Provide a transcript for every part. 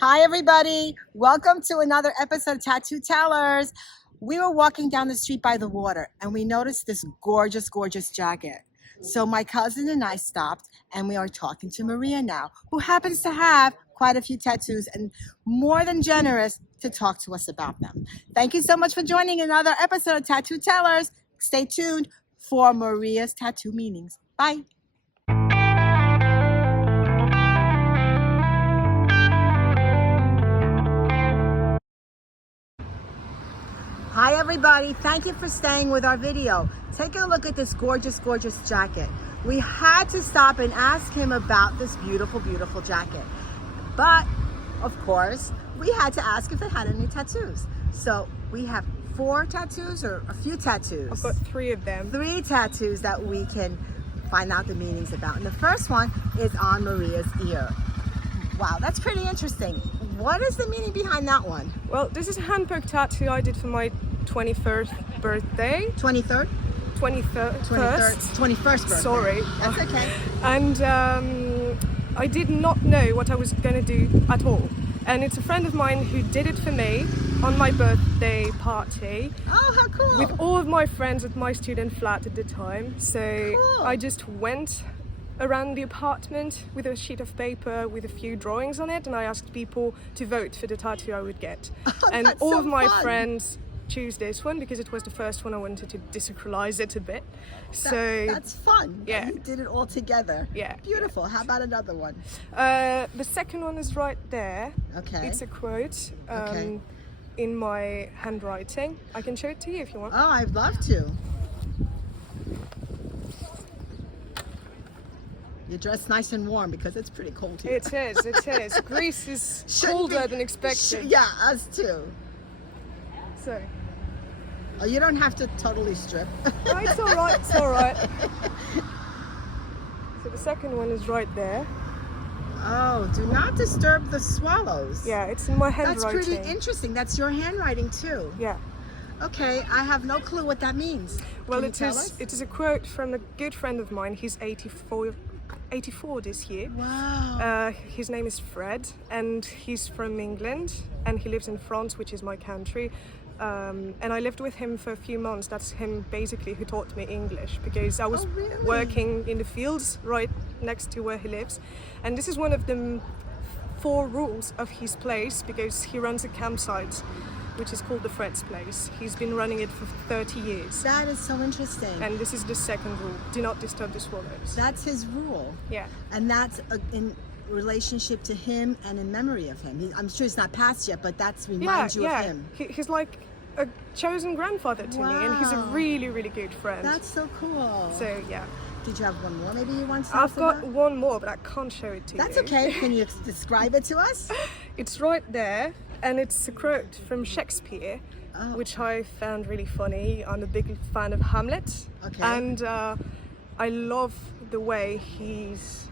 Hi, everybody. Welcome to another episode of Tattoo Tellers. We were walking down the street by the water and we noticed this gorgeous, gorgeous jacket. So my cousin and I stopped and we are talking to Maria now, who happens to have quite a few tattoos and more than generous to talk to us about them. Thank you so much for joining another episode of Tattoo Tellers. Stay tuned for Maria's tattoo meanings. Bye. Hi everybody, thank you for staying with our video. Take a look at this gorgeous, gorgeous jacket. We had to stop and ask him about this beautiful, beautiful jacket. But, of course, we had to ask if they had any tattoos. So we have 4 tattoos or a few tattoos. I've got 3 of them. 3 tattoos that we can find out the meanings about. And the first one is on Maria's ear. Wow, that's pretty interesting. What is the meaning behind that one? Well, this is a hand poke tattoo I did for my 21st birthday. 23rd? 21st birthday. Sorry. That's okay. And I did not know what I was going to do at all. And it's a friend of mine who did it for me on my birthday party. Oh, how cool. With all of my friends at my student flat at the time. So Cool. I just went around the apartment with a sheet of paper with a few drawings on it, and I asked people to vote for the tattoo I would get. And That's all so of my fun. friends choose this one because it was the first one. I wanted to desacralize it a bit. So That's fun. Yeah. You did it all together. Yeah, Beautiful. How about another one? the second one is right there. Okay. It's a quote Okay. in my handwriting. I can show it to you if you want. Oh, I'd love to. You're dressed nice and warm because it's pretty cold here. It is. Greece is Shouldn't colder be- than expected. Yeah, us too. So, Oh, you don't have to totally strip. oh, it's all right. So the second one is right there. Oh, do not disturb the swallows. Yeah, it's in my That's handwriting. pretty interesting. That's your handwriting too. Yeah. Okay, I have no clue what that means. Well, Can you it tell is. us? It is a quote from a good friend of mine. He's 84 this year. Wow. His name is Fred, and he's from England, and he lives in France, which is my country. And I lived with him for a few months. That's him basically who taught me English, because I was Oh, really? working in the fields right next to where he lives. And this is one of the 4 rules of his place, because he runs a campsite which is called the Fred's Place. He's been running it for 30 years. That is so interesting. And this is the second rule: do not disturb the swallows. That's his rule. Yeah. And that's in relationship to him and in memory of him. I'm sure it's not passed yet, but that's reminds you of him. He's like a chosen grandfather to me, and he's a Wow. really, really good friend. That's so cool. So yeah, Did you have one more maybe you want to tell I've us got about? one more, but I can't show it to That's you. okay. Can you describe it to us? It's right there, and it's a quote from Shakespeare, Oh. which I found really funny. I'm a big fan of Hamlet, Okay. and I love the way he's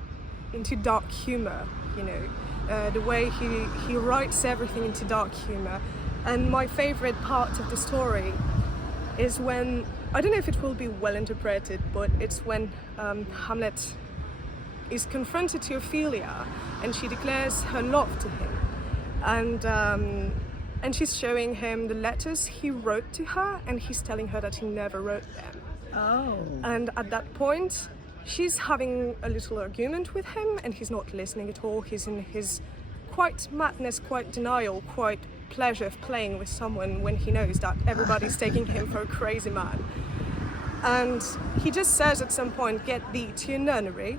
into dark humor. You know, the way he writes everything into dark humor. And my favorite part of the story is when, I don't know if it will be well interpreted, but it's when Hamlet is confronted to Ophelia, and she declares her love to him, and she's showing him the letters he wrote to her, and he's telling her that he never wrote them. Oh. And at that point, she's having a little argument with him, and he's not listening at all. He's in his quite madness, quite denial, quite pleasure of playing with someone when he knows that everybody's taking him for a crazy man. And he just says at some point, "Get thee to your nunnery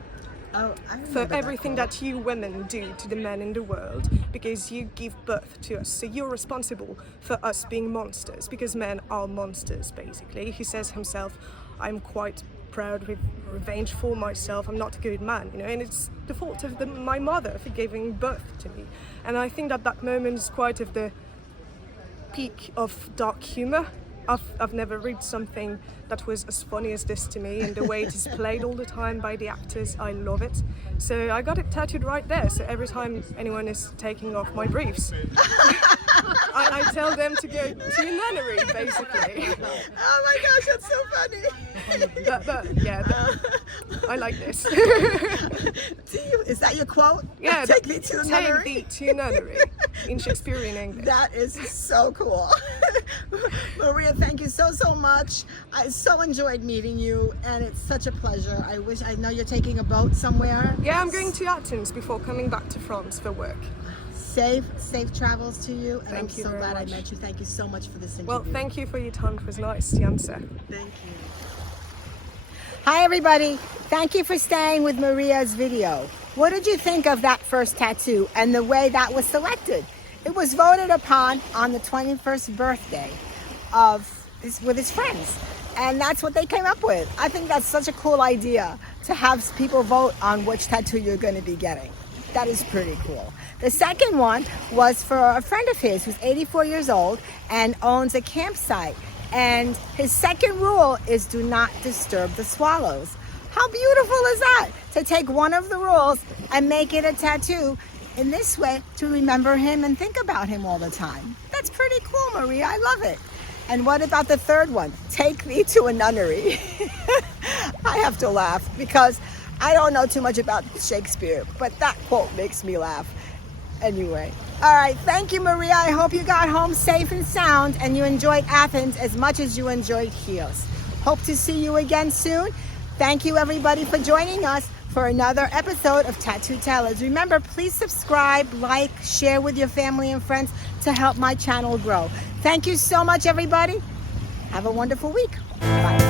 Oh, I remember for that everything quote. that you women do to the men in the world, because you give birth to us. So you're responsible for us being monsters, because men are monsters, basically." He says himself, "I'm quite proud, revengeful myself. I'm not a good man, you know, and it's the fault of my mother for giving birth to me." And I think that moment is quite of the peak of dark humor. I've never read something that was as funny as this to me, and the way it is played all the time by the actors, I love it. So I got it tattooed right there, so every time anyone is taking off my briefs, I tell them to go to your nunnery, basically. Oh my gosh, that's so funny. I like this. Is that your quote? Yeah, Take me to the nunnery. Take thee to nunnery in Shakespearean English. That is so cool. Maria, thank you so much. I so enjoyed meeting you, and it's such a pleasure. I know you're taking a boat somewhere. Yeah, I'm going to Athens before coming back to France for work. Safe travels to you, and Thank I'm you so very glad much. I met you. Thank you so much for this interview. Well, thank you for your time. It was nice to answer. Thank you. Hi everybody, thank you for staying with Maria's video. What did you think of that first tattoo and the way that was selected? It was voted upon on the 21st birthday with his friends, and that's what they came up with. I think that's such a cool idea to have people vote on which tattoo you're going to be getting. That is pretty cool. The second one was for a friend of his who's 84 years old and owns a campsite. And his second rule is do not disturb the swallows. How beautiful is that? To take one of the rules and make it a tattoo in this way to remember him and think about him all the time. That's pretty cool, Maria. I love it. And what about the third one? Take me to a nunnery. I have to laugh because I don't know too much about Shakespeare, but that quote makes me laugh. Anyway, all right, thank you, Maria. I hope you got home safe and sound and you enjoyed Athens as much as you enjoyed Chios. Hope to see you again soon. Thank you, everybody, for joining us for another episode of Tattoo Tellers. Remember, please subscribe, like, share with your family and friends to help my channel grow. Thank you so much, everybody. Have a wonderful week. Bye.